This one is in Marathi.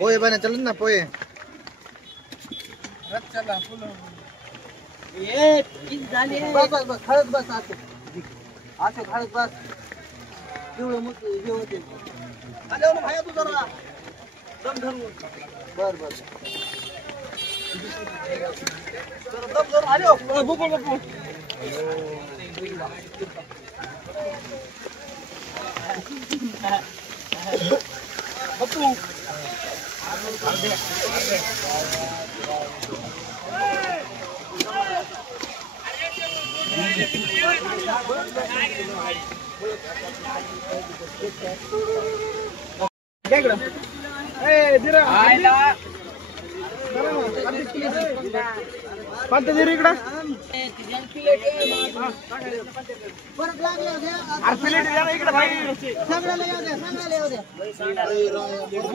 पोहे बने चल ना पोहे बस बस खळत बस असं खळत बस तेवढं मग हे होते आले ना भाया तू जरा दम धरून बर बर जरा दम धरून आले बघू बघू बघू इकडे